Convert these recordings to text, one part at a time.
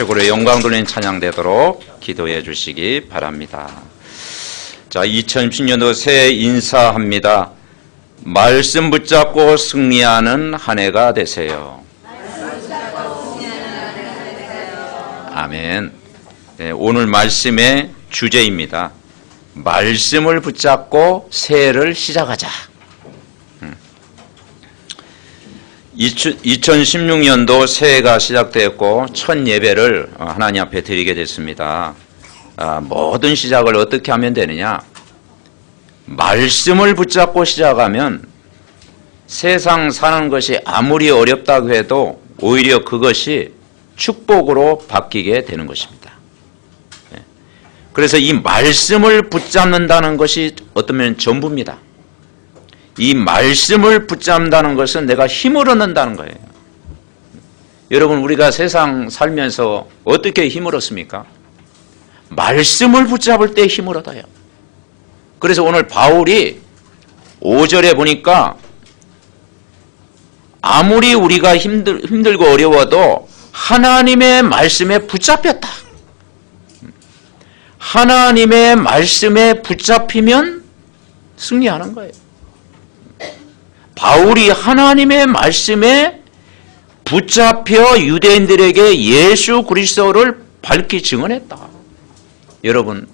최고로 영광 돌리는 찬양 되도록 기도해 주시기 바랍니다. 자, 2010년도 새해 인사합니다. 말씀 붙잡고 승리하는 한 해가 되세요. 아멘. 네, 오늘 말씀의 주제입니다. 말씀을 붙잡고 새해를 시작하자. 2016년도 새해가 시작되었고 첫 예배를 하나님 앞에 드리게 됐습니다. 모든 시작을 어떻게 하면 되느냐? 말씀을 붙잡고 시작하면 세상 사는 것이 아무리 어렵다고 해도 오히려 그것이 축복으로 바뀌게 되는 것입니다. 그래서 이 말씀을 붙잡는다는 것이 어쩌면 전부입니다. 이 말씀을 붙잡는다는 것은 내가 힘을 얻는다는 거예요. 여러분, 우리가 세상 살면서 어떻게 힘을 얻습니까? 말씀을 붙잡을 때 힘을 얻어요. 그래서 오늘 바울이 5절에 보니까 아무리 우리가 힘들고 어려워도 하나님의 말씀에 붙잡혔다. 하나님의 말씀에 붙잡히면 승리하는 거예요. 바울이 하나님의 말씀에 붙잡혀 유대인들에게 예수 그리스도를 밝히 증언했다. 여러분,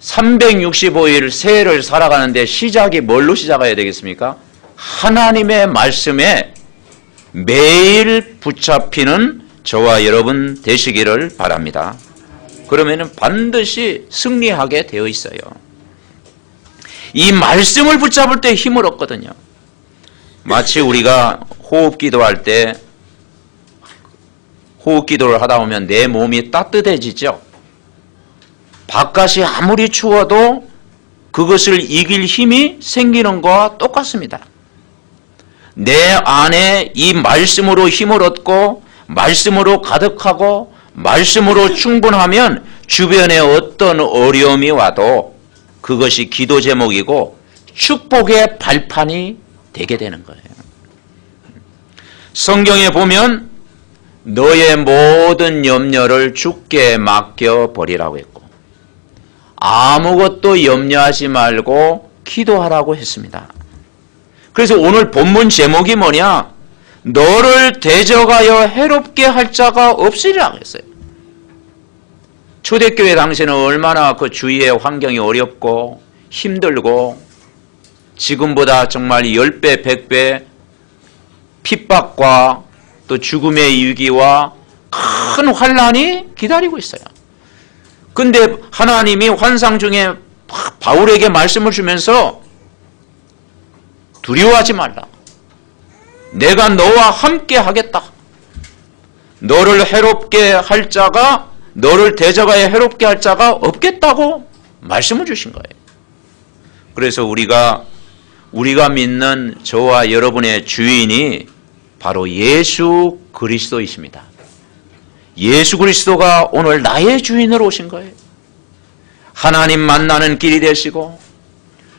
365일 새해를 살아가는데 시작이 뭘로 시작해야 되겠습니까? 하나님의 말씀에 매일 붙잡히는 저와 여러분 되시기를 바랍니다. 그러면 반드시 승리하게 되어 있어요. 이 말씀을 붙잡을 때 힘을 얻거든요. 마치 우리가 호흡기도할 때 호흡기도를 하다 보면 내 몸이 따뜻해지죠. 바깥이 아무리 추워도 그것을 이길 힘이 생기는 것과 똑같습니다. 내 안에 이 말씀으로 힘을 얻고 말씀으로 가득하고 말씀으로 충분하면 주변에 어떤 어려움이 와도 그것이 기도 제목이고 축복의 발판이 되게 되는 거예요. 성경에 보면 너의 모든 염려를 주께 맡겨버리라고 했고 아무것도 염려하지 말고 기도하라고 했습니다. 그래서 오늘 본문 제목이 뭐냐? 너를 대적하여 해롭게 할 자가 없으리라고 했어요. 초대교회 당시에는 얼마나 그 주위의 환경이 어렵고 힘들고 지금보다 정말 10배, 100배 핍박과 또 죽음의 위기와 큰 환난이 기다리고 있어요. 근데 하나님이 환상 중에 바울에게 말씀을 주면서 두려워하지 말라. 내가 너와 함께 하겠다. 너를 해롭게 할 자가 너를 대적하여 해롭게 할 자가 없겠다고 말씀을 주신 거예요. 그래서 우리가 믿는 저와 여러분의 주인이 바로 예수 그리스도이십니다. 예수 그리스도가 오늘 나의 주인으로 오신 거예요. 하나님 만나는 길이 되시고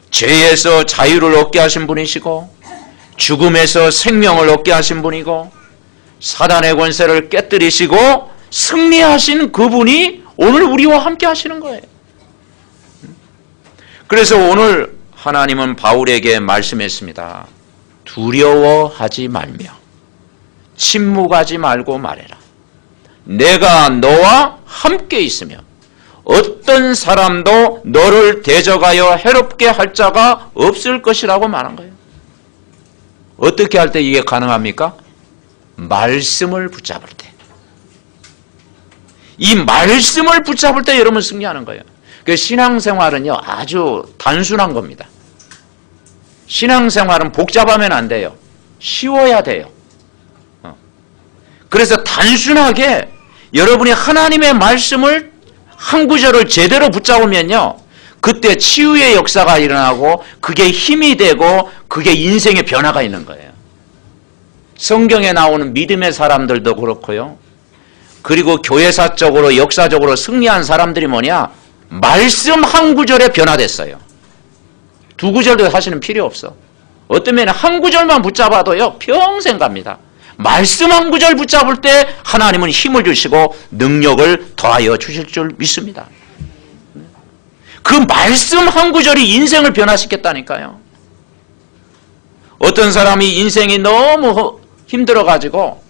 죄에서 자유를 얻게 하신 분이시고 죽음에서 생명을 얻게 하신 분이고 사단의 권세를 깨뜨리시고 승리하신 그분이 오늘 우리와 함께 하시는 거예요. 그래서 오늘 하나님은 바울에게 말씀했습니다. 두려워하지 말며 침묵하지 말고 말해라. 내가 너와 함께 있으며 어떤 사람도 너를 대적하여 해롭게 할 자가 없을 것이라고 말한 거예요. 어떻게 할 때 이게 가능합니까? 말씀을 붙잡을 때. 이 말씀을 붙잡을 때 여러분 승리하는 거예요. 그 신앙생활은요 아주 단순한 겁니다. 신앙생활은 복잡하면 안 돼요. 쉬워야 돼요. 그래서 단순하게 여러분이 하나님의 말씀을 한 구절을 제대로 붙잡으면요 그때 치유의 역사가 일어나고 그게 힘이 되고 그게 인생의 변화가 있는 거예요. 성경에 나오는 믿음의 사람들도 그렇고요. 그리고 교회사적으로 역사적으로 승리한 사람들이 뭐냐? 말씀 한 구절에 변화됐어요. 두 구절도 사실은 필요 없어. 어떤 면에 한 구절만 붙잡아도요 평생 갑니다. 말씀 한 구절 붙잡을 때 하나님은 힘을 주시고 능력을 더하여 주실 줄 믿습니다. 그 말씀 한 구절이 인생을 변화시켰다니까요. 어떤 사람이 인생이 너무 힘들어가지고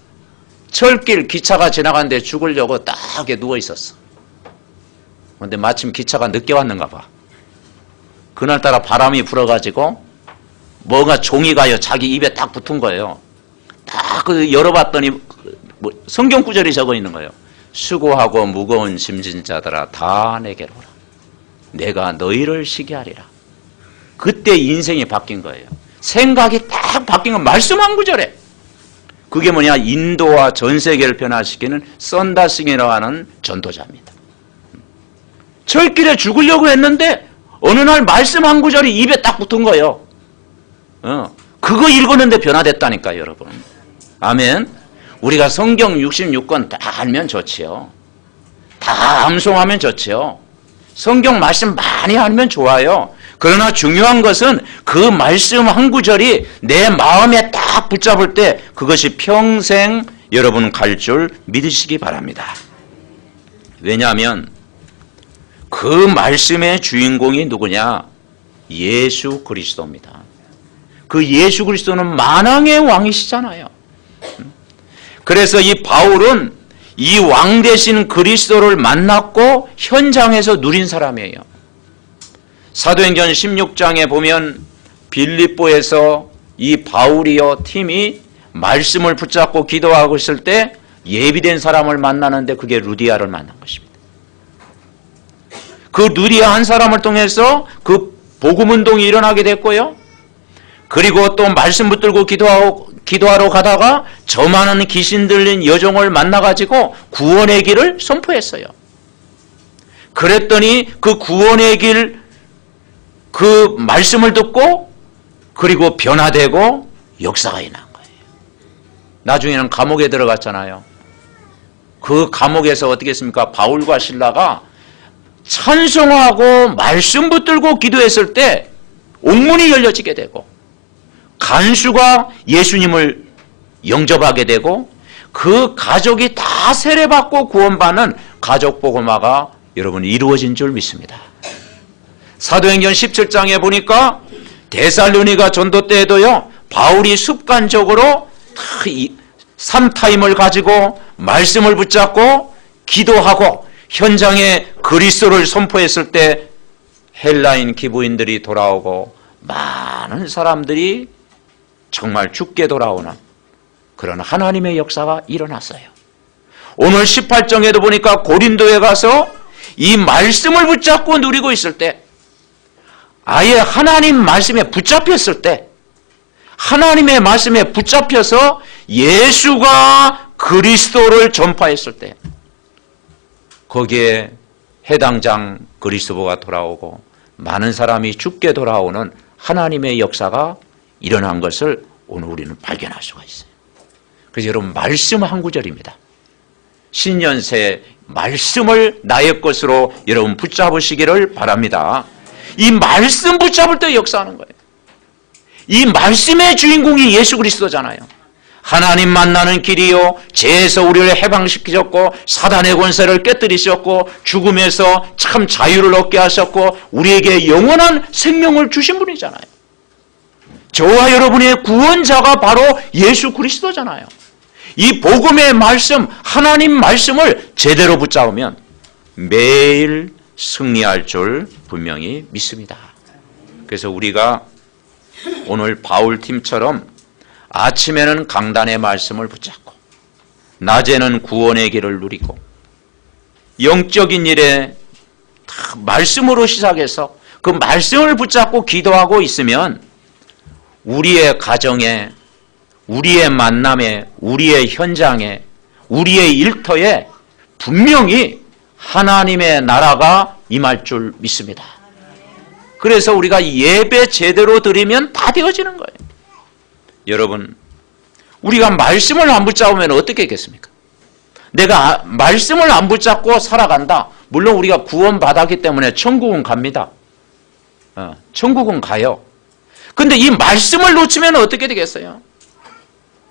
철길 기차가 지나가는데 죽으려고 딱 누워 있었어. 근데 마침 기차가 늦게 왔는가 봐. 그날따라 바람이 불어가지고 뭔가 종이가요 자기 입에 딱 붙은 거예요. 딱 열어봤더니 성경 구절이 적어 있는 거예요. 수고하고 무거운 짐진 자들아 다 내게로 오라. 내가 너희를 쉬게 하리라. 그때 인생이 바뀐 거예요. 생각이 딱 바뀐 건 말씀 한 구절에. 그게 뭐냐? 인도와 전 세계를 변화시키는 썬다싱이라고 하는 전도자입니다. 철길에 죽으려고 했는데 어느 날 말씀 한 구절이 입에 딱 붙은 거예요. 그거 읽었는데 변화됐다니까요, 여러분. 아멘. 우리가 성경 66권 다 알면 좋지요. 다 암송하면 좋지요. 성경 말씀 많이 알면 좋아요. 그러나 중요한 것은 그 말씀 한 구절이 내 마음에 딱 붙잡을 때 그것이 평생 여러분 갈 줄 믿으시기 바랍니다. 왜냐하면 그 말씀의 주인공이 누구냐? 예수 그리스도입니다. 그 예수 그리스도는 만왕의 왕이시잖아요. 그래서 이 바울은 이 왕 되신 그리스도를 만났고 현장에서 누린 사람이에요. 사도행전 16장에 보면 빌립보에서 이 바울이요 팀이 말씀을 붙잡고 기도하고 있을 때 예비된 사람을 만나는데 그게 루디아를 만난 것입니다. 그 루디아 한 사람을 통해서 그 복음운동이 일어나게 됐고요. 그리고 또 말씀 붙들고 기도하러 가다가 저 많은 귀신 들린 여종을 만나가지고 구원의 길을 선포했어요. 그랬더니 그 구원의 길 그 말씀을 듣고 그리고 변화되고 역사가 일어난 거예요. 나중에는 감옥에 들어갔잖아요. 그 감옥에서 어떻게 했습니까? 바울과 실라가 찬송하고 말씀 붙들고 기도했을 때 옥문이 열려지게 되고 간수가 예수님을 영접하게 되고 그 가족이 다 세례받고 구원받는 가족복음화가 여러분 이루어진 줄 믿습니다. 사도행전 17장에 보니까 데살로니가 전도 때에도요 바울이 습관적으로 3타임을 가지고 말씀을 붙잡고 기도하고 현장에 그리스도를 선포했을 때 헬라인 기부인들이 돌아오고 많은 사람들이 정말 죽게 돌아오는 그런 하나님의 역사가 일어났어요. 오늘 18장에도 보니까 고린도에 가서 이 말씀을 붙잡고 누리고 있을 때 아예 하나님 말씀에 붙잡혔을 때 하나님의 말씀에 붙잡혀서 예수가 그리스도를 전파했을 때 거기에 해당장 그리스도가 돌아오고 많은 사람이 죽게 돌아오는 하나님의 역사가 일어난 것을 오늘 우리는 발견할 수가 있어요. 그래서 여러분 말씀 한 구절입니다. 신년새 말씀을 나의 것으로 여러분 붙잡으시기를 바랍니다. 이 말씀 붙잡을 때 역사하는 거예요. 이 말씀의 주인공이 예수 그리스도잖아요. 하나님 만나는 길이요 죄에서 우리를 해방시키셨고 사단의 권세를 깨뜨리셨고 죽음에서 참 자유를 얻게 하셨고 우리에게 영원한 생명을 주신 분이잖아요. 저와 여러분의 구원자가 바로 예수 그리스도잖아요. 이 복음의 말씀, 하나님 말씀을 제대로 붙잡으면 매일 승리할 줄 분명히 믿습니다. 그래서 우리가 오늘 바울 팀처럼 아침에는 강단의 말씀을 붙잡고 낮에는 구원의 길을 누리고 영적인 일에 말씀으로 시작해서 그 말씀을 붙잡고 기도하고 있으면 우리의 가정에, 우리의 만남에, 우리의 현장에, 우리의 일터에 분명히 하나님의 나라가 임할 줄 믿습니다. 그래서 우리가 예배 제대로 드리면 다 되어지는 거예요. 여러분, 우리가 말씀을 안 붙잡으면 어떻게 했겠습니까? 내가 말씀을 안 붙잡고 살아간다. 물론 우리가 구원받았기 때문에 천국은 갑니다. 천국은 가요. 근데 이 말씀을 놓치면 어떻게 되겠어요?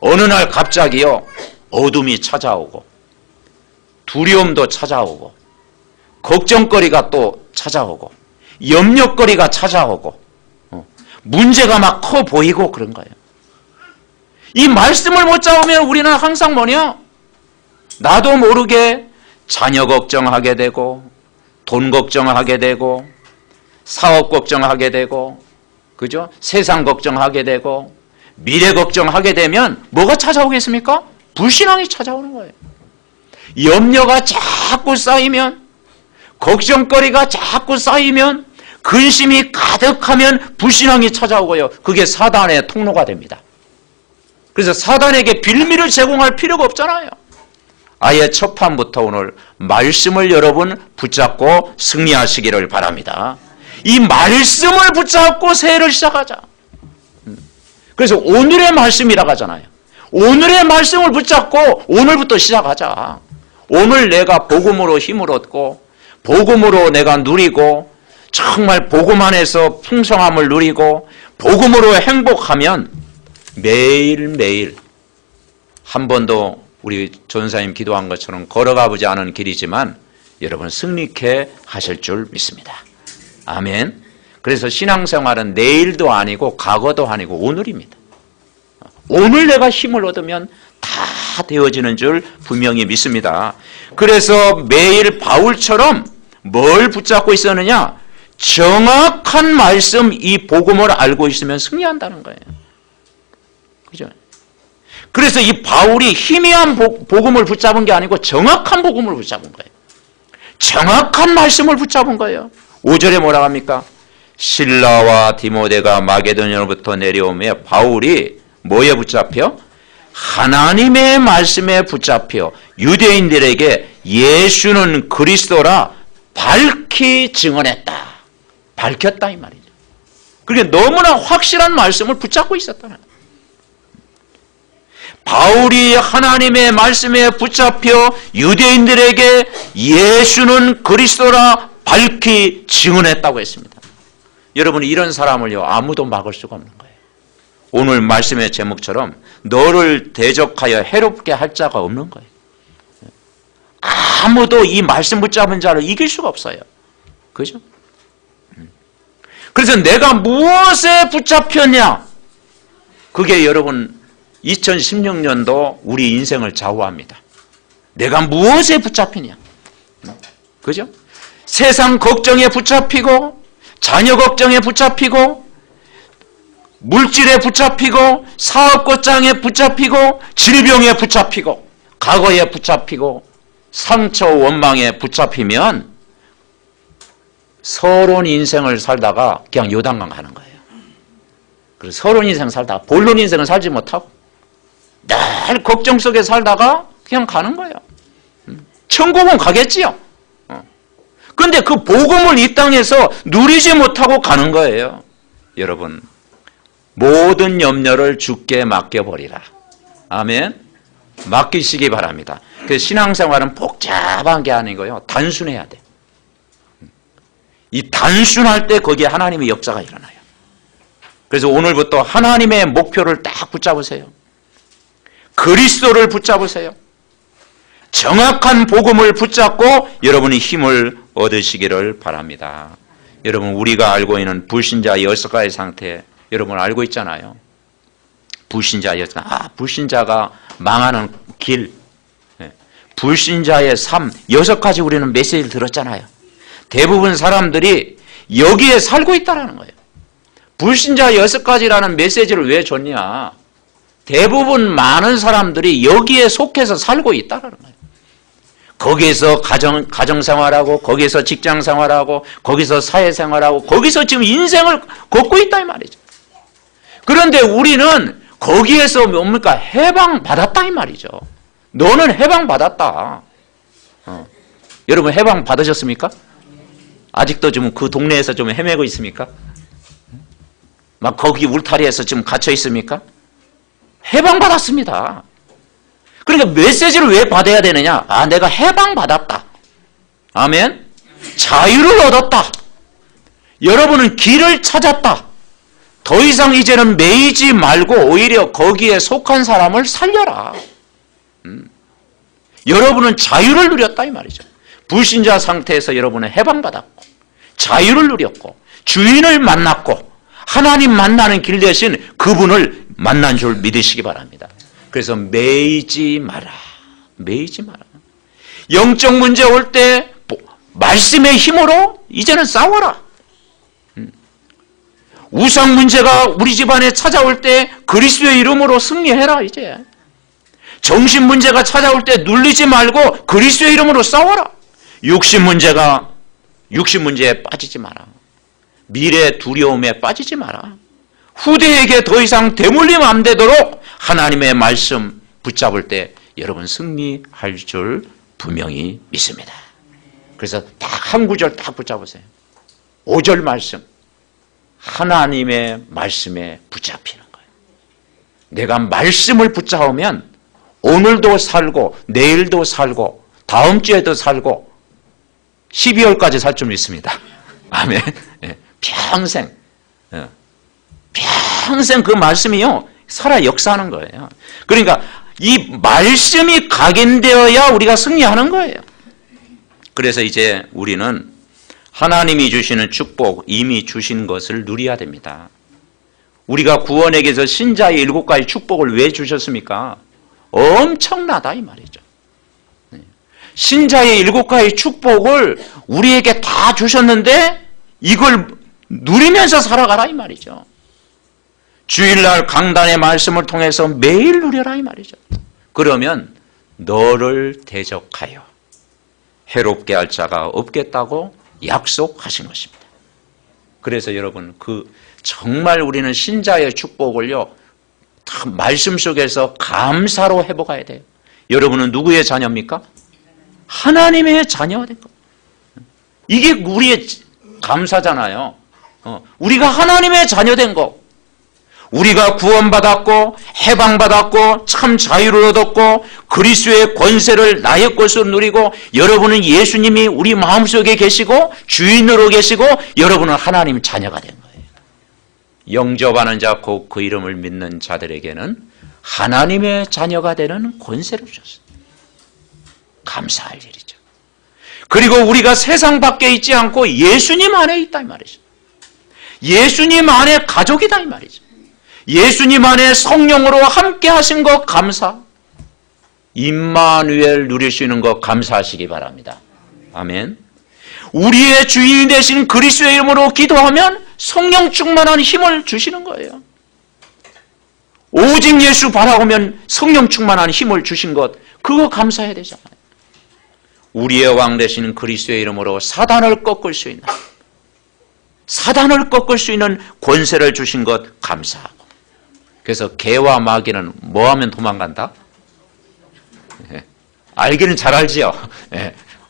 어느 날 갑자기요, 어둠이 찾아오고, 두려움도 찾아오고, 걱정거리가 또 찾아오고, 염려거리가 찾아오고, 문제가 막 커 보이고 그런 거예요. 이 말씀을 못 잡으면 우리는 항상 뭐냐? 나도 모르게 자녀 걱정하게 되고, 돈 걱정하게 되고, 사업 걱정하게 되고, 그죠? 세상 걱정하게 되고, 미래 걱정하게 되면 뭐가 찾아오겠습니까? 불신앙이 찾아오는 거예요. 염려가 자꾸 쌓이면, 걱정거리가 자꾸 쌓이면, 근심이 가득하면 불신앙이 찾아오고요. 그게 사단의 통로가 됩니다. 그래서 사단에게 빌미를 제공할 필요가 없잖아요. 아예 첫 판부터 오늘 말씀을 여러분 붙잡고 승리하시기를 바랍니다. 이 말씀을 붙잡고 새해를 시작하자. 그래서 오늘의 말씀이라고 하잖아요. 오늘의 말씀을 붙잡고 오늘부터 시작하자. 오늘 내가 복음으로 힘을 얻고 복음으로 내가 누리고 정말 복음 안에서 풍성함을 누리고 복음으로 행복하면 매일매일 한 번도 우리 전사님 기도한 것처럼 걸어가 보지 않은 길이지만 여러분 승리케 하실 줄 믿습니다. 아멘. 그래서 신앙생활은 내일도 아니고 과거도 아니고 오늘입니다. 오늘 내가 힘을 얻으면 다 되어지는 줄 분명히 믿습니다. 그래서 매일 바울처럼 뭘 붙잡고 있었느냐? 정확한 말씀, 이 복음을 알고 있으면 승리한다는 거예요. 그죠? 그래서 이 바울이 희미한 복음을 붙잡은 게 아니고 정확한 복음을 붙잡은 거예요. 정확한 말씀을 붙잡은 거예요. 5절에 뭐라고 합니까? 실라와 디모데가 마게도냐로부터 내려오며 바울이 뭐에 붙잡혀? 하나님의 말씀에 붙잡혀 유대인들에게 예수는 그리스도라 밝히 증언했다. 밝혔다 이 말이죠. 그러니까 너무나 확실한 말씀을 붙잡고 있었다는 거예요. 바울이 하나님의 말씀에 붙잡혀 유대인들에게 예수는 그리스도라 밝히 증언했다고 했습니다. 여러분 이런 사람을요 아무도 막을 수가 없는 거예요. 오늘 말씀의 제목처럼 너를 대적하여 해롭게 할 자가 없는 거예요. 아무도 이 말씀 붙잡은 자를 이길 수가 없어요. 그죠? 그래서 내가 무엇에 붙잡혔냐? 그게 여러분 2016년도 우리 인생을 좌우합니다. 내가 무엇에 붙잡히냐? 그죠? 세상 걱정에 붙잡히고 자녀 걱정에 붙잡히고 물질에 붙잡히고 사업 걱정에 붙잡히고 질병에 붙잡히고 과거에 붙잡히고 상처 원망에 붙잡히면 서론 인생을 살다가 그냥 요단강 가는 거예요. 그래서 서론 인생 살다가 본론 인생을 살지 못하고 늘 걱정 속에 살다가 그냥 가는 거예요. 천국은 가겠지요. 그런데 그 복음을 이 땅에서 누리지 못하고 가는 거예요. 여러분 모든 염려를 주께 맡겨버리라. 아멘. 맡기시기 바랍니다. 그 신앙생활은 복잡한 게 아니고요. 단순해야 돼. 이 단순할 때 거기에 하나님의 역사가 일어나요. 그래서 오늘부터 하나님의 목표를 딱 붙잡으세요. 그리스도를 붙잡으세요. 정확한 복음을 붙잡고 여러분이 힘을 얻으시기를 바랍니다. 여러분 우리가 알고 있는 불신자 6가지 상태 여러분 알고 있잖아요. 불신자 6가지. 불신자가 망하는 길. 불신자의 삶 6가지 우리는 메시지를 들었잖아요. 대부분 사람들이 여기에 살고 있다는 거예요. 불신자 6가지라는 메시지를 왜 줬냐? 대부분 많은 사람들이 여기에 속해서 살고 있다는 거예요. 거기에서 가정생활하고 거기서 직장생활하고 거기서 사회생활하고 거기서 지금 인생을 걷고 있다 이 말이죠. 그런데 우리는 거기에서 뭡니까? 해방받았다 이 말이죠. 너는 해방받았다. 여러분 해방 받으셨습니까? 아직도 좀 그 동네에서 좀 헤매고 있습니까? 막 거기 울타리에서 좀 갇혀 있습니까? 해방받았습니다. 그러니까 메시지를 왜 받아야 되느냐? 내가 해방받았다. 아멘. 자유를 얻었다. 여러분은 길을 찾았다. 더 이상 이제는 매이지 말고 오히려 거기에 속한 사람을 살려라. 여러분은 자유를 누렸다 이 말이죠. 불신자 상태에서 여러분은 해방받았고 자유를 누렸고 주인을 만났고 하나님 만나는 길 대신 그분을 만난 줄 믿으시기 바랍니다. 그래서 매이지 마라. 매이지 마라. 영적 문제 올 때 말씀의 힘으로 이제는 싸워라. 우상 문제가 우리 집안에 찾아올 때 그리스도의 이름으로 승리해라. 이제 정신 문제가 찾아올 때 눌리지 말고 그리스도의 이름으로 싸워라. 육신 문제에 빠지지 마라. 미래 두려움에 빠지지 마라. 후대에게 더 이상 대물림 안 되도록 하나님의 말씀 붙잡을 때 여러분 승리할 줄 분명히 믿습니다. 그래서 딱 한 구절 딱 붙잡으세요. 5절 말씀. 하나님의 말씀에 붙잡히는 거예요. 내가 말씀을 붙잡으면 오늘도 살고 내일도 살고 다음 주에도 살고 12월까지 살 줄 믿습니다. 아멘. 평생 그 말씀이요 살아 역사하는 거예요. 그러니까 이 말씀이 각인되어야 우리가 승리하는 거예요. 그래서 이제 우리는 하나님이 주시는 축복 이미 주신 것을 누려야 됩니다. 우리가 구원에게서 신자의 7가지 축복을 왜 주셨습니까? 엄청나다 이 말이죠. 신자의 7가지 축복을 우리에게 다 주셨는데 이걸 누리면서 살아가라 이 말이죠. 주일날 강단의 말씀을 통해서 매일 누려라 이 말이죠. 그러면 너를 대적하여 해롭게 할 자가 없겠다고 약속하신 것입니다. 그래서 여러분 정말 우리는 신자의 축복을요 다 말씀 속에서 감사로 회복해야 돼요. 여러분은 누구의 자녀입니까? 하나님의 자녀가 된 것. 이게 우리의 감사잖아요. 우리가 하나님의 자녀 된 것. 우리가 구원받았고 해방받았고 참 자유를 얻었고 그리스도의 권세를 나의 것으로 누리고 여러분은 예수님이 우리 마음속에 계시고 주인으로 계시고 여러분은 하나님 자녀가 된 거예요. 영접하는 자 곧 그 이름을 믿는 자들에게는 하나님의 자녀가 되는 권세를 주셨어요. 감사할 일이죠. 그리고 우리가 세상 밖에 있지 않고 예수님 안에 있다 이 말이죠. 예수님 안에 가족이다 이 말이죠. 예수님 안에 성령으로 함께 하신 것 감사. 임마누엘 누리시는 것 감사하시기 바랍니다. 아멘. 우리의 주인이 되신 그리스도의 이름으로 기도하면 성령 충만한 힘을 주시는 거예요. 오직 예수 바라보면 성령 충만한 힘을 주신 것 그거 감사해야 되잖아요. 우리의 왕 되시는 그리스도의 이름으로 사단을 꺾을 수 있는 권세를 주신 것 감사하고. 그래서 개와 마귀는 뭐 하면 도망간다? 알기는 잘 알지요.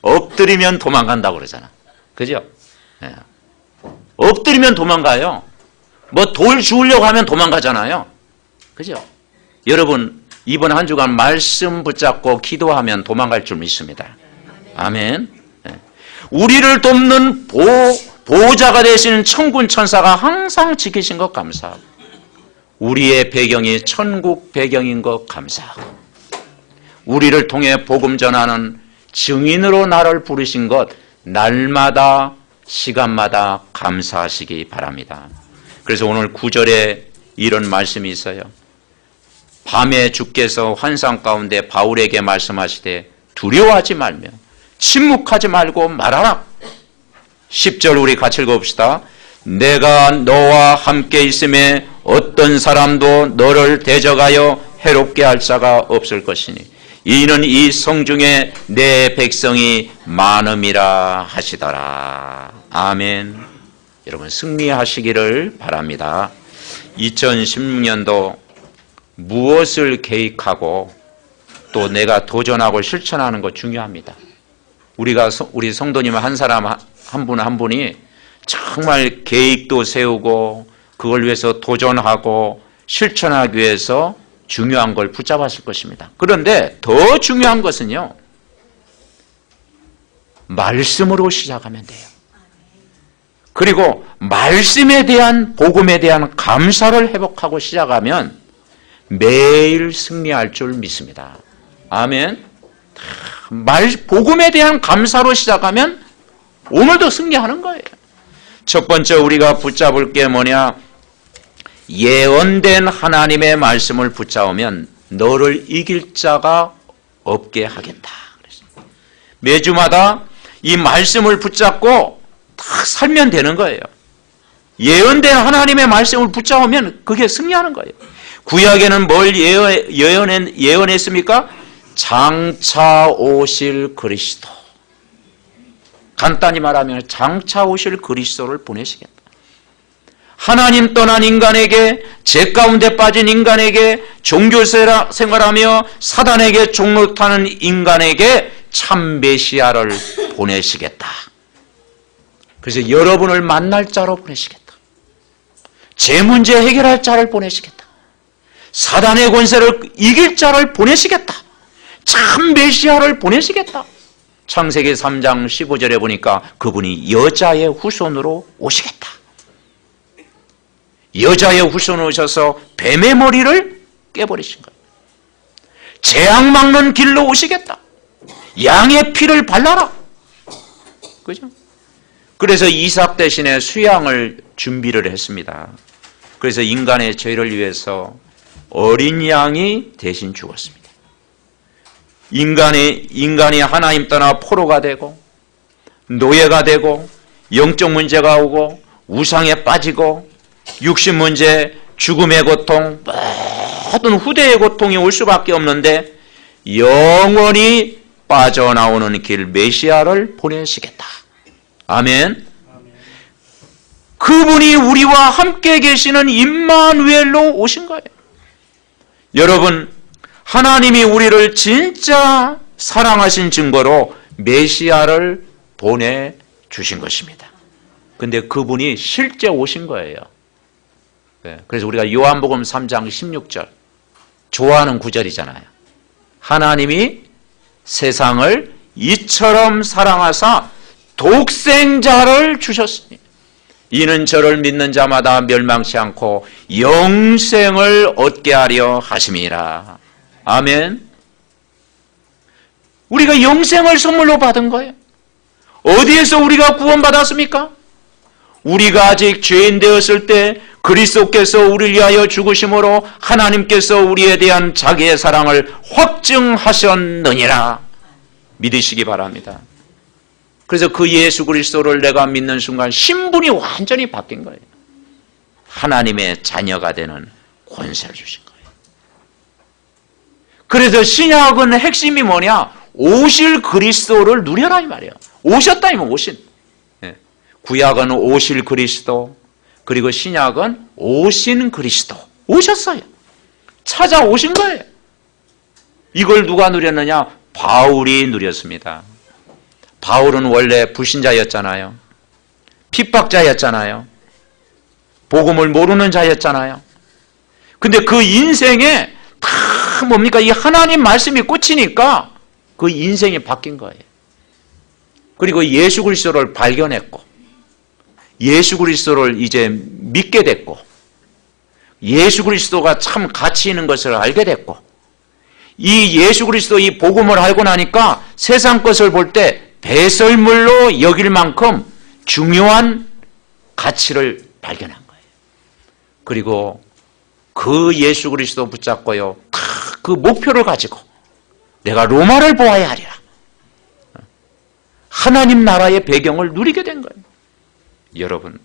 엎드리면 도망간다고 그러잖아. 그죠? 엎드리면 도망가요. 뭐 돌 주우려고 하면 도망가잖아요. 그죠? 여러분 이번 한 주간 말씀 붙잡고 기도하면 도망갈 줄 믿습니다. 아멘. 우리를 돕는 보호자가 되시는 천군 천사가 항상 지키신 것 감사하고 우리의 배경이 천국 배경인 것 감사하고 우리를 통해 복음 전하는 증인으로 나를 부르신 것 날마다 시간마다 감사하시기 바랍니다. 그래서 오늘 9절에 이런 말씀이 있어요. 밤에 주께서 환상 가운데 바울에게 말씀하시되 두려워하지 말며 침묵하지 말고 말하라. 10절 우리 같이 읽어봅시다. 내가 너와 함께 있음에 어떤 사람도 너를 대적하여 해롭게 할 자가 없을 것이니 이는 이 성중에 내 백성이 많음이라 하시더라. 아멘. 여러분 승리하시기를 바랍니다. 2016년도 무엇을 계획하고 또 내가 도전하고 실천하는 것 중요합니다. 우리 성도님 한 사람 한 분 한 분이 정말 계획도 세우고 그걸 위해서 도전하고 실천하기 위해서 중요한 걸 붙잡았을 것입니다. 그런데 더 중요한 것은요. 말씀으로 시작하면 돼요. 그리고 말씀에 대한, 복음에 대한 감사를 회복하고 시작하면 매일 승리할 줄 믿습니다. 아멘. 복음에 대한 감사로 시작하면 오늘도 승리하는 거예요. 첫 번째 우리가 붙잡을 게 뭐냐? 예언된 하나님의 말씀을 붙잡으면 너를 이길 자가 없게 하겠다. 매주마다 이 말씀을 붙잡고 딱 살면 되는 거예요. 예언된 하나님의 말씀을 붙잡으면 그게 승리하는 거예요. 구약에는 뭘 예언했습니까? 장차 오실 그리스도. 간단히 말하면 장차 오실 그리스도를 보내시겠다. 하나님 떠난 인간에게, 죄 가운데 빠진 인간에게, 종교 생활하며 사단에게 종로 타는 인간에게 참 메시아를 보내시겠다. 그래서 여러분을 만날 자로 보내시겠다. 제 문제 해결할 자를 보내시겠다. 사단의 권세를 이길 자를 보내시겠다. 참 메시아를 보내시겠다. 창세기 3장 15절에 보니까 그분이 여자의 후손으로 오시겠다. 여자의 후손으로 오셔서 뱀의 머리를 깨버리신 거예요. 재앙 막는 길로 오시겠다. 양의 피를 발라라. 그죠? 그래서 이삭 대신에 수양을 준비를 했습니다. 그래서 인간의 죄를 위해서 어린 양이 대신 죽었습니다. 인간이 하나님 떠나 포로가 되고 노예가 되고 영적 문제가 오고 우상에 빠지고 육신 문제, 죽음의 고통, 모든 후대의 고통이 올 수밖에 없는데 영원히 빠져나오는 길 메시아를 보내시겠다. 아멘. 그분이 우리와 함께 계시는 임마누엘로 오신 거예요. 여러분, 하나님이 우리를 진짜 사랑하신 증거로 메시아를 보내주신 것입니다. 근데 그분이 실제 오신 거예요. 그래서 우리가 요한복음 3장 16절 좋아하는 구절이잖아요. 하나님이 세상을 이처럼 사랑하사 독생자를 주셨으니 이는 저를 믿는 자마다 멸망치 않고 영생을 얻게 하려 하심이라. 아멘. 우리가 영생을 선물로 받은 거예요. 어디에서 우리가 구원받았습니까? 우리가 아직 죄인 되었을 때 그리스도께서 우리를 위하여 죽으심으로 하나님께서 우리에 대한 자기의 사랑을 확증하셨느니라. 믿으시기 바랍니다. 그래서 그 예수 그리스도를 내가 믿는 순간 신분이 완전히 바뀐 거예요. 하나님의 자녀가 되는 권세를 주신 거예요. 그래서 신약은 핵심이 뭐냐? 오실 그리스도를 누려라 이 말이에요. 오셨다 이면 오신. 구약은 오실 그리스도, 그리고 신약은 오신 그리스도. 오셨어요. 찾아오신 거예요. 이걸 누가 누렸느냐? 바울이 누렸습니다. 바울은 원래 불신자였잖아요. 핍박자였잖아요. 복음을 모르는 자였잖아요. 근데 그 인생에 다 뭡니까? 이 하나님 말씀이 꽂히니까 그 인생이 바뀐 거예요. 그리고 예수 그리스도를 발견했고 예수 그리스도를 이제 믿게 됐고 예수 그리스도가 참 가치 있는 것을 알게 됐고 이 예수 그리스도 이 복음을 알고 나니까 세상 것을 볼 때 배설물로 여길 만큼 중요한 가치를 발견한 거예요. 그리고 그 예수 그리스도 붙잡고요. 그 목표를 가지고 내가 로마를 보아야 하리라. 하나님 나라의 배경을 누리게 된 거예요. 여러분,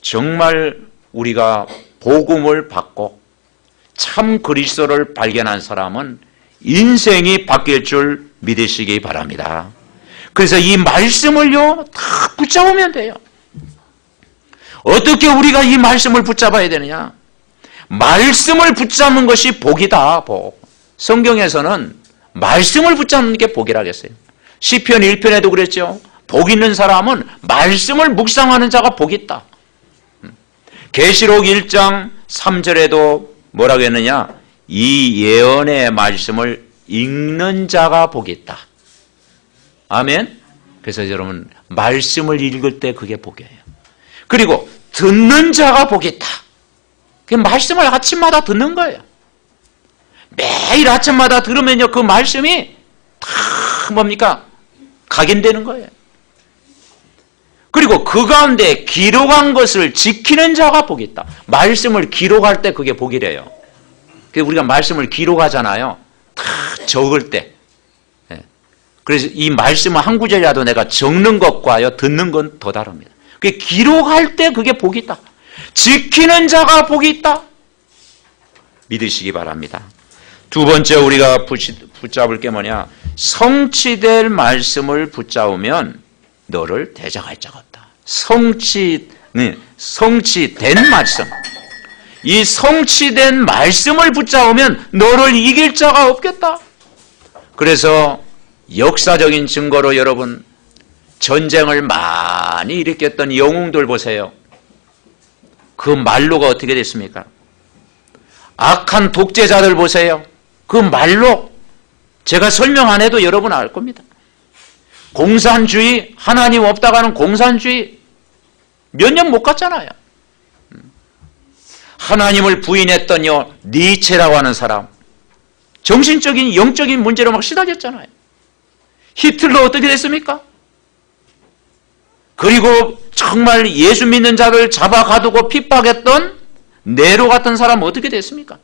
정말 우리가 복음을 받고 참 그리스도를 발견한 사람은 인생이 바뀔 줄 믿으시기 바랍니다. 그래서 이 말씀을요 다 붙잡으면 돼요. 어떻게 우리가 이 말씀을 붙잡아야 되느냐? 말씀을 붙잡는 것이 복이다. 복. 성경에서는 말씀을 붙잡는 게 복이라고 했어요. 시편 1편에도 그랬죠. 복 있는 사람은 말씀을 묵상하는 자가 복이 있다. 계시록 1장 3절에도 뭐라고 했느냐? 이 예언의 말씀을 읽는 자가 복이 있다. 아멘. 그래서 여러분 말씀을 읽을 때 그게 복이에요. 그리고 듣는 자가 복이 있다. 그 말씀을 아침마다 듣는 거예요. 매일 아침마다 들으면요, 그 말씀이 다 뭡니까? 각인되는 거예요. 그리고 그 가운데 기록한 것을 지키는 자가 복이 있다. 말씀을 기록할 때 그게 복이래요. 우리가 말씀을 기록하잖아요. 다 적을 때. 그래서 이 말씀은 한 구절이라도 내가 적는 것과요, 듣는 건 더 다릅니다. 기록할 때 그게 복이 있다. 지키는 자가 복이 있다. 믿으시기 바랍니다. 두 번째 우리가 붙잡을 게 뭐냐? 성취될 말씀을 붙잡으면 너를 대적할 자가 없다. 성취된 말씀. 이 성취된 말씀을 붙잡으면 너를 이길 자가 없겠다. 그래서 역사적인 증거로 여러분, 전쟁을 많이 일으켰던 영웅들 보세요. 그 말로가 어떻게 됐습니까? 악한 독재자들 보세요. 그 말로 제가 설명 안 해도 여러분 알 겁니다. 공산주의, 하나님 없다고 하는 공산주의 몇 년 못 갔잖아요. 하나님을 부인했던 니체라고 하는 사람, 정신적인 영적인 문제로 막 시달렸잖아요. 히틀러 어떻게 됐습니까? 그리고 정말 예수 믿는 자들 잡아 가두고 핍박했던 네로 같은 사람 어떻게 됐습니까?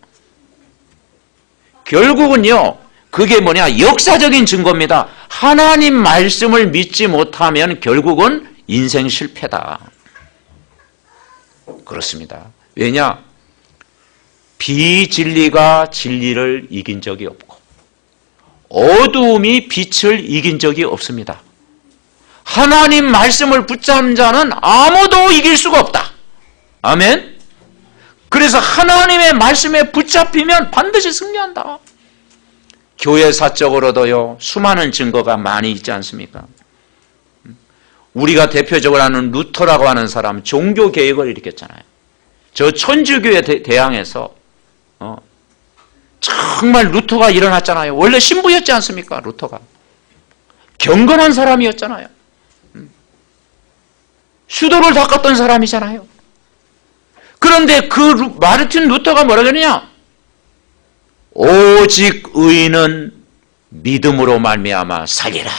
결국은요, 그게 뭐냐? 역사적인 증거입니다. 하나님 말씀을 믿지 못하면 결국은 인생 실패다. 그렇습니다. 왜냐? 비진리가 진리를 이긴 적이 없고 어두움이 빛을 이긴 적이 없습니다. 하나님 말씀을 붙잡은 자는 아무도 이길 수가 없다. 아멘? 그래서 하나님의 말씀에 붙잡히면 반드시 승리한다. 교회사적으로도요, 수많은 증거가 많이 있지 않습니까? 우리가 대표적으로 아는 루터라고 하는 사람, 종교개혁을 일으켰잖아요. 저 천주교에 대항해서 정말 루터가 일어났잖아요. 원래 신부였지 않습니까? 루터가. 경건한 사람이었잖아요. 수도를 닦았던 사람이잖아요. 그런데 그 마르틴 루터가 뭐라 그러냐? 오직 의인은 믿음으로 말미암아 살리라.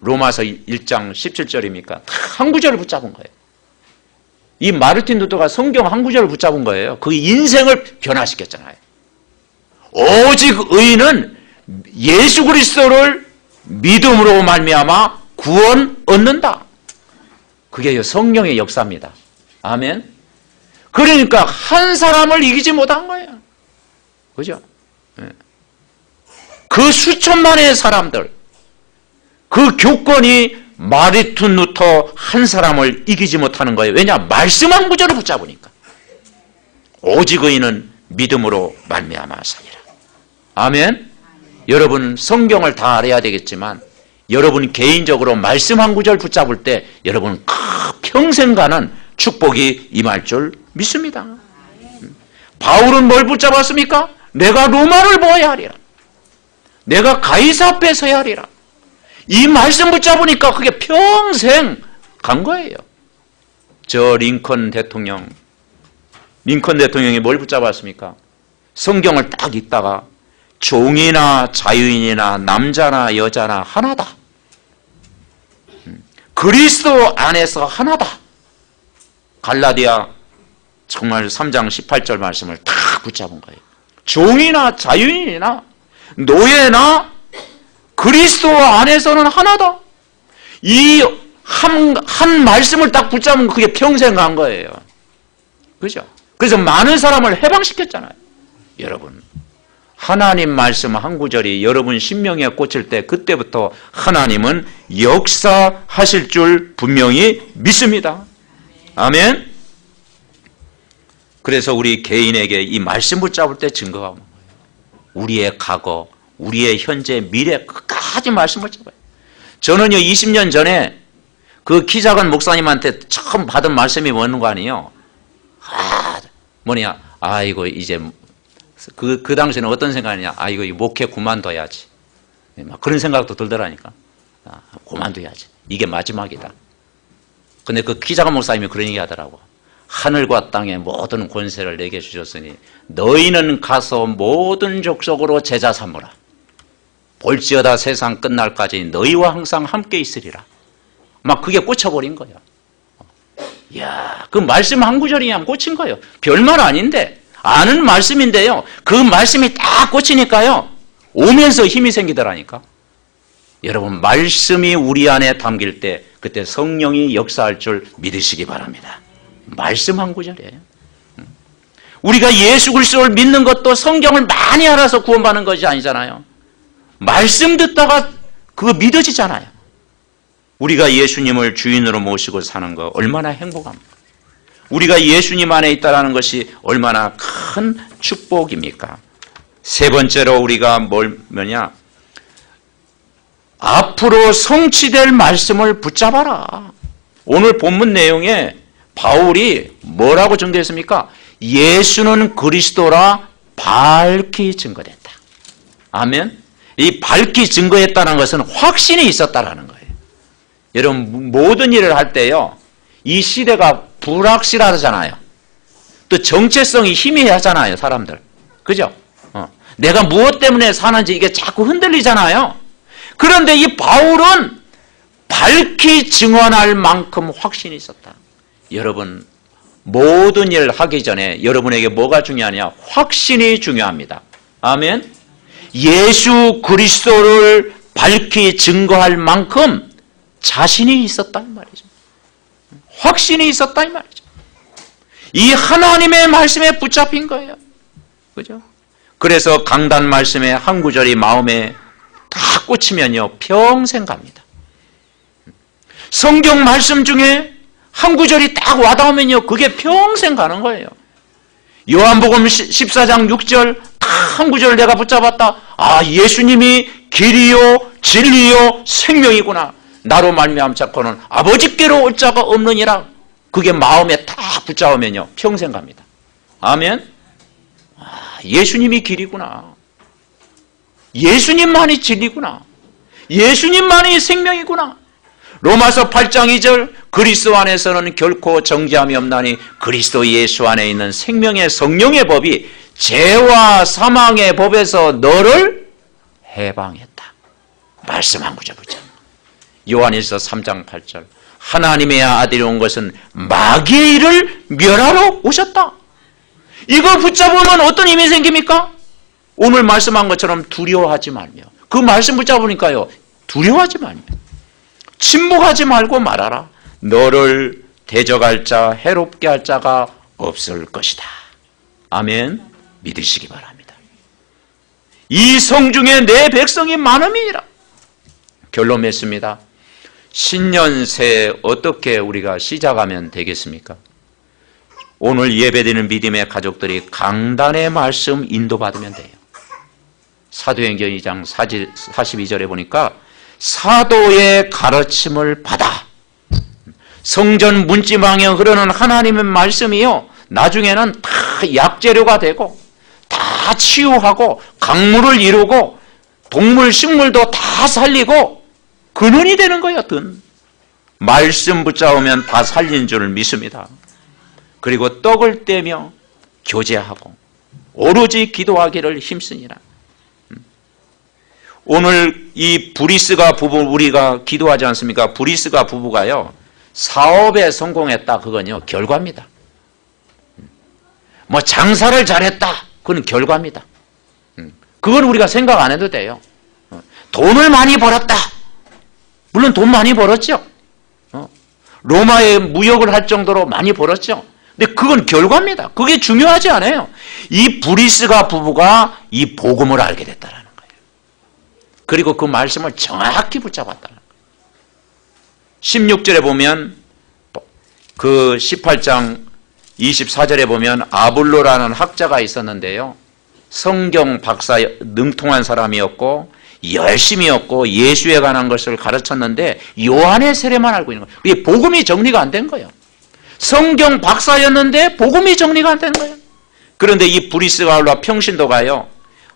로마서 1장 17절입니까? 한 구절을 붙잡은 거예요. 이 마르틴 루터가 성경 한 구절을 붙잡은 거예요. 그 인생을 변화시켰잖아요. 오직 의인은 예수 그리스도를 믿음으로 말미암아 구원 얻는다. 그게 성령의 역사입니다. 아멘. 그러니까 한 사람을 이기지 못한 거예요. 그죠? 그 수천만의 사람들, 그 교권이 마르틴 루터 한 사람을 이기지 못하는 거예요. 왜냐? 말씀 한 구절을 붙잡으니까. 오직 의인은 믿음으로 말미암아 살리라. 아멘. 여러분 성경을 다 알아야 되겠지만 여러분 개인적으로 말씀 한 구절 붙잡을 때 여러분 평생 가는 축복이 임할 줄 믿습니다. 바울은 뭘 붙잡았습니까? 내가 로마를 보아야 하리라. 내가 가이사 앞에 서야 하리라. 이 말씀 붙잡으니까 그게 평생 간 거예요. 저 링컨 대통령이 뭘 붙잡았습니까? 성경을 딱 읽다가 종이나 자유인이나 남자나 여자나 하나다. 그리스도 안에서 하나다. 갈라디아 정말 3장 18절 말씀을 다 붙잡은 거예요. 종이나 자유인이나 노예나 그리스도 안에서는 하나다. 이 한 말씀을 딱 붙잡으면 그게 평생 간 거예요. 그죠? 그래서 많은 사람을 해방시켰잖아요. 여러분, 하나님 말씀 한 구절이 여러분 심령에 꽂힐 때 그때부터 하나님은 역사하실 줄 분명히 믿습니다. 아멘. 그래서 우리 개인에게 이 말씀 붙잡을 때 증거가 오는 거예요. 우리의 과거, 우리의 현재, 미래 끝까지 말씀을 잡아요. 저는요 20년 전에 그 키 작은 목사님한테 처음 받은 말씀이 뭐는 거 아니에요? 이거 이제 그 당시에는 어떤 생각이냐? 이거 목회 그만둬야지. 막 그런 생각도 들더라니까. 그만둬야지. 이게 마지막이다. 근데 그 기자가 목사님이 그런 얘기 하더라고. 하늘과 땅의 모든 권세를 내게 주셨으니 너희는 가서 모든 족속으로 제자 삼으라. 볼지어다 세상 끝날까지 너희와 항상 함께 있으리라. 막 그게 꽂혀버린 거야. 이야, 그 말씀 한 구절이 그냥 꽂힌 거예요. 별말 아닌데, 아는 말씀인데요. 그 말씀이 딱 꽂히니까요. 오면서 힘이 생기더라니까. 여러분, 말씀이 우리 안에 담길 때 그때 성령이 역사할 줄 믿으시기 바랍니다. 말씀 한 구절이에요. 우리가 예수 그리스도를 믿는 것도 성경을 많이 알아서 구원받는 것이 아니잖아요. 말씀 듣다가 그거 믿어지잖아요. 우리가 예수님을 주인으로 모시고 사는 거 얼마나 행복합니까? 우리가 예수님 안에 있다는 것이 얼마나 큰 축복입니까? 세 번째로 우리가 뭐냐? 앞으로 성취될 말씀을 붙잡아라. 오늘 본문 내용에 바울이 뭐라고 전개했습니까? 예수는 그리스도라 밝히 증거됐다. 아멘. 이 밝히 증거했다는 것은 확신이 있었다라는 거예요. 여러분, 모든 일을 할 때요, 이 시대가 불확실하잖아요. 또 정체성이 희미하잖아요, 사람들. 그죠? 내가 무엇 때문에 사는지 이게 자꾸 흔들리잖아요. 그런데 이 바울은 밝히 증언할 만큼 확신이 있었다. 여러분, 모든 일 하기 전에 여러분에게 뭐가 중요하냐? 확신이 중요합니다. 아멘. 예수 그리스도를 밝히 증거할 만큼 자신이 있었다 이 말이죠. 확신이 있었다 이 말이죠. 이 하나님의 말씀에 붙잡힌 거예요. 그죠? 그래서 강단 말씀의 한 구절이 마음에 다 꽂히면요, 평생 갑니다. 성경 말씀 중에 한 구절이 딱 와닿으면요, 그게 평생 가는 거예요. 요한복음 14장 6절 딱 한 구절 내가 붙잡았다. 아, 예수님이 길이요 진리요 생명이구나. 나로 말미암아 자고는 아버지께로 올 자가 없느니라. 그게 마음에 딱 붙잡으면요, 평생 갑니다. 아멘. 아, 예수님이 길이구나. 예수님만이 진리구나. 예수님만이 생명이구나. 로마서 8장 2절 그리스도 안에서는 결코 정죄함이 없나니 그리스도 예수 안에 있는 생명의 성령의 법이 죄와 사망의 법에서 너를 해방했다. 말씀 한 구절 보자. 요한일서 3장 8절 하나님의 아들이 온 것은 마귀의 일을 멸하러 오셨다. 이거 붙잡으면 어떤 힘이 생깁니까? 오늘 말씀한 것처럼 두려워하지 말며, 그 말씀 붙잡으니까요, 두려워하지 말며 침묵하지 말고 말하라. 너를 대적할 자, 해롭게 할 자가 없을 것이다. 아멘. 믿으시기 바랍니다. 이 성중에 내 백성이 많음이니라. 결론 맺습니다. 신년 새해 어떻게 우리가 시작하면 되겠습니까? 오늘 예배드리는 믿음의 가족들이 강단의 말씀 인도받으면 돼요. 사도행전 2장 42절에 보니까 사도의 가르침을 받아. 성전 문지방에 흐르는 하나님의 말씀이요, 나중에는 다 약재료가 되고 다 치유하고 강물을 이루고 동물 식물도 다 살리고 근원이 되는 거예요. 말씀 붙잡으면 다 살린 줄을 믿습니다. 그리고 떡을 떼며 교제하고 오로지 기도하기를 힘쓰니라. 오늘 이 브리스가 부부, 우리가 기도하지 않습니까? 브리스가 부부가요, 사업에 성공했다. 그건요, 결과입니다. 뭐 장사를 잘했다. 그건 결과입니다. 그건 우리가 생각 안 해도 돼요. 돈을 많이 벌었다. 물론 돈 많이 벌었죠. 로마에 무역을 할 정도로 많이 벌었죠. 근데 그건 결과입니다. 그게 중요하지 않아요. 이 브리스가 부부가 이 복음을 알게 됐다라는 거예요. 그리고 그 말씀을 정확히 붙잡았다는 거예요. 16절에 보면, 그 18장 24절에 보면 아볼로라는 학자가 있었는데요, 성경 박사 능통한 사람이었고 열심히였고 예수에 관한 것을 가르쳤는데 요한의 세례만 알고 있는 거예요. 이게 복음이 정리가 안 된 거예요. 성경 박사였는데 복음이 정리가 안 된 거예요. 그런데 이 브리스가울과 평신도가요,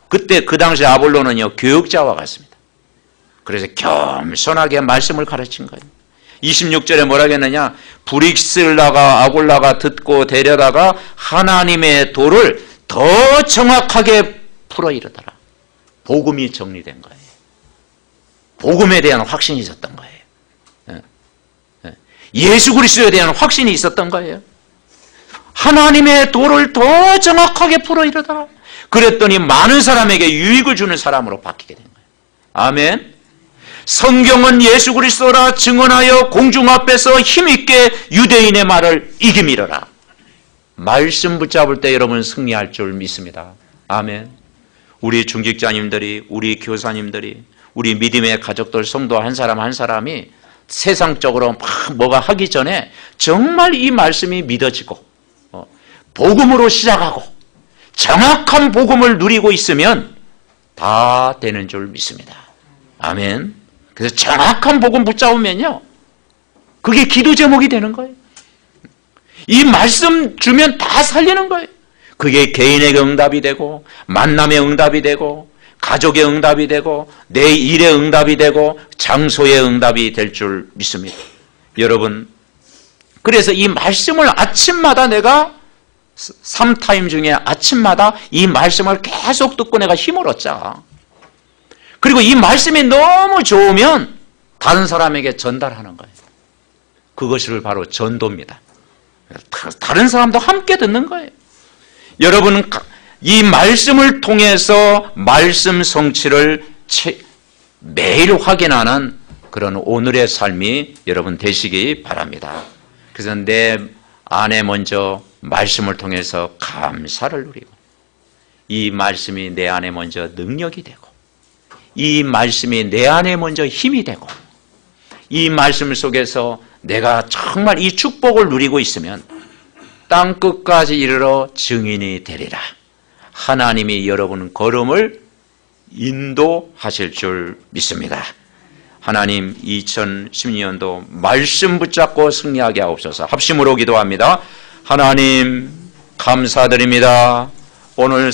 그때 그 당시 아볼로는요, 교육자와 같습니다. 그래서 겸손하게 말씀을 가르친 거예요. 26절에 뭐라 했느냐? 브릭슬라가 아굴라가 듣고 데려다가 하나님의 도를 더 정확하게 풀어 이르더라. 복음이 정리된 거예요. 복음에 대한 확신이 있었던 거예요. 예수 그리스도에 대한 확신이 있었던 거예요. 하나님의 도를 더 정확하게 풀어 이르더라. 그랬더니 많은 사람에게 유익을 주는 사람으로 바뀌게 된 거예요. 아멘. 성경은 예수 그리스도라 증언하여 공중 앞에서 힘있게 유대인의 말을 이기미러라. 말씀 붙잡을 때 여러분 승리할 줄 믿습니다. 아멘. 우리 중직자님들이, 우리 교사님들이, 우리 믿음의 가족들, 성도 한 사람 한 사람이 세상적으로 막 뭐가 하기 전에 정말 이 말씀이 믿어지고 복음으로 시작하고 정확한 복음을 누리고 있으면 다 되는 줄 믿습니다. 아멘. 그래서 정확한 복음 붙잡으면요, 그게 기도 제목이 되는 거예요. 이 말씀 주면 다 살리는 거예요. 그게 개인의 응답이 되고, 만남의 응답이 되고, 가족의 응답이 되고, 내 일의 응답이 되고, 장소의 응답이 될 줄 믿습니다. 여러분, 그래서 이 말씀을 아침마다 내가 3타임 중에 아침마다 이 말씀을 계속 듣고 내가 힘을 얻자. 그리고 이 말씀이 너무 좋으면 다른 사람에게 전달하는 거예요. 그것을 바로 전도입니다. 다른 사람도 함께 듣는 거예요. 여러분은 이 말씀을 통해서 말씀 성취를 매일 확인하는 그런 오늘의 삶이 여러분 되시기 바랍니다. 그래서 내 안에 먼저 말씀을 통해서 감사를 누리고, 이 말씀이 내 안에 먼저 능력이 되고, 이 말씀이 내 안에 먼저 힘이 되고, 이 말씀 속에서 내가 정말 이 축복을 누리고 있으면 땅 끝까지 이르러 증인이 되리라. 하나님이 여러분 걸음을 인도하실 줄 믿습니다. 하나님 2012년도 말씀 붙잡고 승리하게 하옵소서. 합심으로 기도합니다. 하나님 감사드립니다. 오늘